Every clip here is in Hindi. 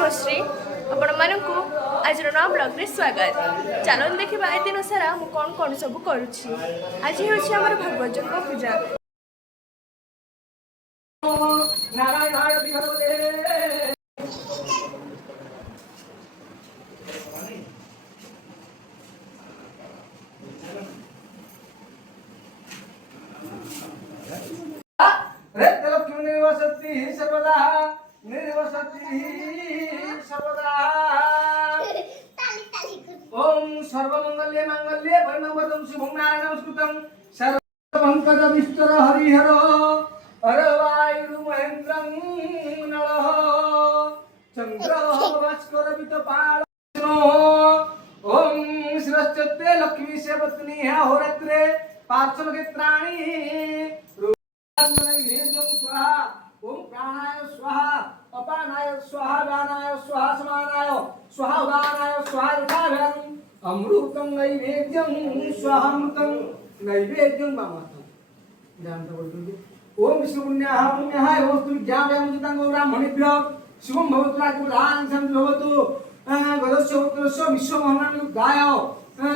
शुभश्री आपण मानकु आज नवा ब्लॉग रे स्वागत। चलो देखिबा ए दिन सारा मु कोन कोन सब करूछि। आज होछि हमर भगवत जन्म पूजा। ओम सर्वमंगल्ये मंगल्ये परमपदं शुभं नारायणं नमस्कृतं सर्वपंकज विष्टर हरिहर अरवायुरु महेन्द्रं नलः चंद्रः भास्कर वितपाल ओम श्रीरस्ते लक्ष्मी सेवत्नी होरत्रे पार्श्व क्षेत्राणि स्वाहा ओम प्राणाय स्वाहा अपानाय स्वाहा व्यानाय स्वाहा समानाय स्वाहा उदानाय स्वाहा यथाभ्याम अमृतं नैवेद्यं स्वाहामृतं नैवेद्यं वामतं जानते बोलते ओम विष्णु पुण्याः पुण्याः वस्तु ज्ञानमुदितं ब्राह्मणेभ्यः शुभं भवतु राज्यप्रधानं सन्तु भवतु गदस्य उत्तरस्य विश्वमहानां गाय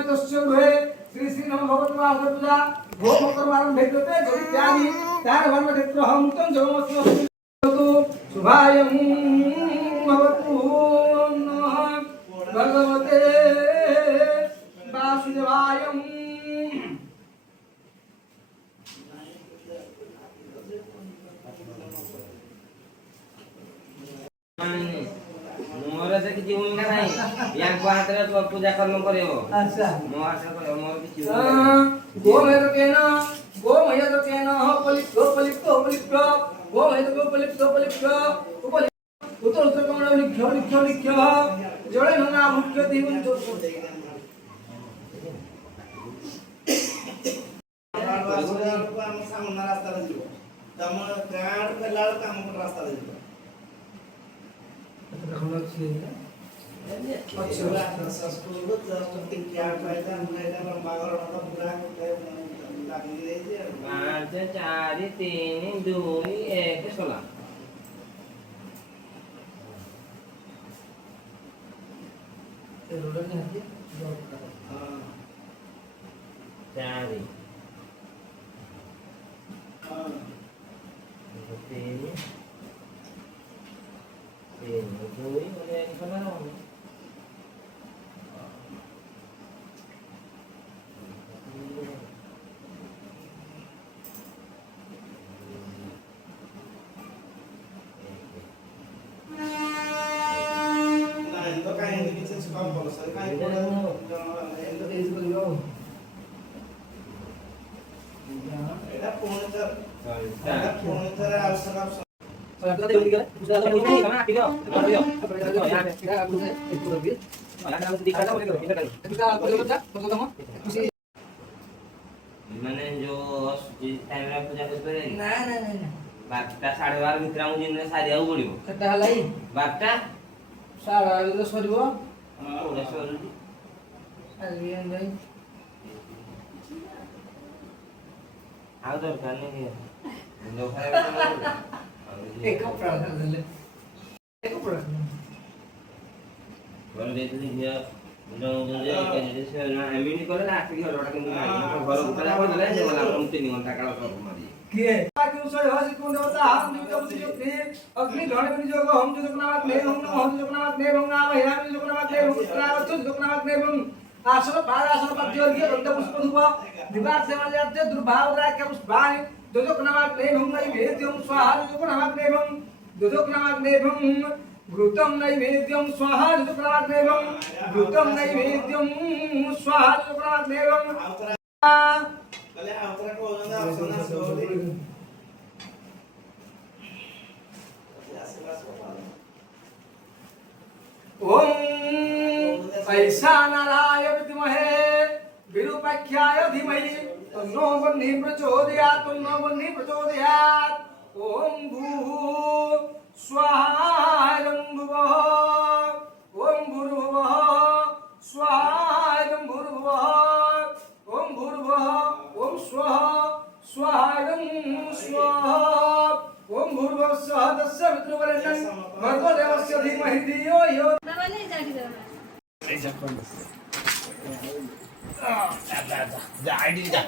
तस्य गृहे श्री श्री नमः भगवते वासुदेवा भोम कर्मारं भेदते जयत्यादि तार वर्म क्षेत्र हमतं जगमस्तु शुभायं भवतु नमः भगवते वासुदेवाय मोर से किछि भूमिका नाही या को हातरे तो पूजा कर्म करेबो अच्छा मो हाथ करे मोर किछि गोमय तो केन पलिप्तो गोमय तो पलिप्तो उत्तर कमल लिख्य जळे नंगा मुख्य दीवन जो हम सामना रास्ता रे जीवो तम काट पेलाळ काम पर रास्ता रे जीवो अच्छा संस्कृत जस्ट थिंक क्या फायदा हमने का बागर का पूरा लागी रे जे 5 4 3 2 1 16 ते रोड ने हती हां 4 हां 3 2 1 16 माने जो टाइम रे पूजा करबे ना 12:30 भितर हम दिन सारी आउ पड़िबो कटा हलाई 12टा सारा तो सरिबो ओले सरुजी आलियन भाई आउ दरकार नहीं जो खाए एक कपड़ा ले एक कपड़ा घर देते दिया जो से ना एमबी करे ना आके घर वाला किन घर ऊपर जा बोले जे वाला हम 3 घंटा काल सब मारी के बाकी उसो हसी कोन देवता हम जो जो अग्नि ढणे पनि जो हम जो जगन्नाथ ने हम जो जगन्नाथ ने भंगा हिरा जो जगन्नाथ ने भंगा जो जगन्नाथ ने भंग आसन पाद आसन पत्ती और के बंद पुष्प धूप विवाद से वाले आते दुर्भाव राय के पुष्पानि जो जगन्नाथ ने भंगा वेद्यम स्वाहा जो जगन्नाथ ने भंग जो जगन्नाथ ने भंग घृतं नैवेद्यं स्वाहा जो जगन्नाथ ने भंग घृतं नैवेद्यं स्वाहा जो जगन्नाथ ने भंग कले आवतरा को ना सोना सोली ओम ऐशानाराय विद्महे विरूपाख्याय धीमहि तन्नो बन्धि प्रचोदयात् ओम भूः स्वाहा भुवः ओम भूर्भुवः स्वाहा भूर्भुवः ओम भूर्भुवः ओम स्वाहा स्वाहा ओम भूर्भुवः स्वः तस्य पितृवरेण्यं भर्गो देवस्य धीमहि धीमहि धियो यो बाबा नहीं जाके दो जा आईडी जा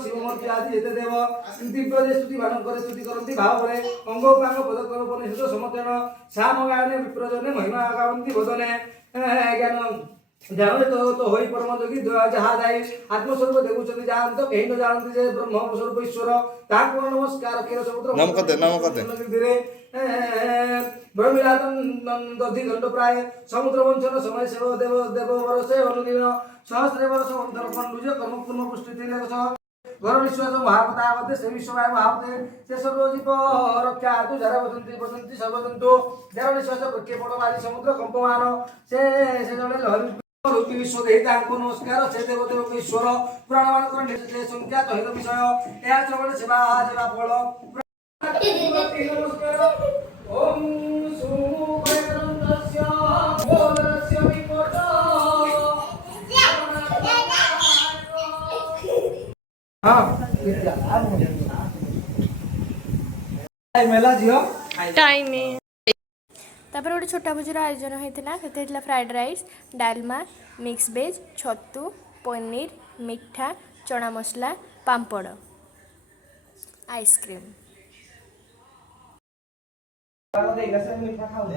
शिवमूर्ति आदि एते देव दिव्य स्तुति भान करे स्तुति करन्ति भाव बले अंग उपांग पद कर उपनिषद समतेन साम गायने विप्रजने महिमा गावन्ति वदने ज्ञान ध्यान तो होई परम जोगी जहा जाई आत्मस्वरूप देखुछन्ति जानत केहि न जानन्ति जे ब्रह्म स्वरूप ईश्वर ताको नमस्कार केर समुद्र नाम कते ब्रह्मरातन दधि दंड प्राय समुद्र वंचन समय सेव देव देव वर्षे अनुदिन सहस्रे वर्ष अंतर पंडुज कर्म पूर्ण पुष्टि तिलक घर विश्वास महापतावते से विश्ववाय महापते से सर्वजीव रक्षा तु जरा बसंती सर्वजंतु जरा विश्वास प्रके पड़वादी समुद्र कंपमान से जने लहरी रुति विश्व देहिता को नमस्कार से देव देव ईश्वर पुराण मान कर संख्या तहित विषय या श्रवण सेवा फल नमस्कार ओम सुमुखयन्तस्य बोधस्य विपद हां विद्या आई मेला जियो टाइम तापर गोटे छोटा भोजर आयोजन होता से fried rice dalma mix veg छतु पनीर मिठा चना मसला पापड़ आइसक्रीम मीठा खाऊ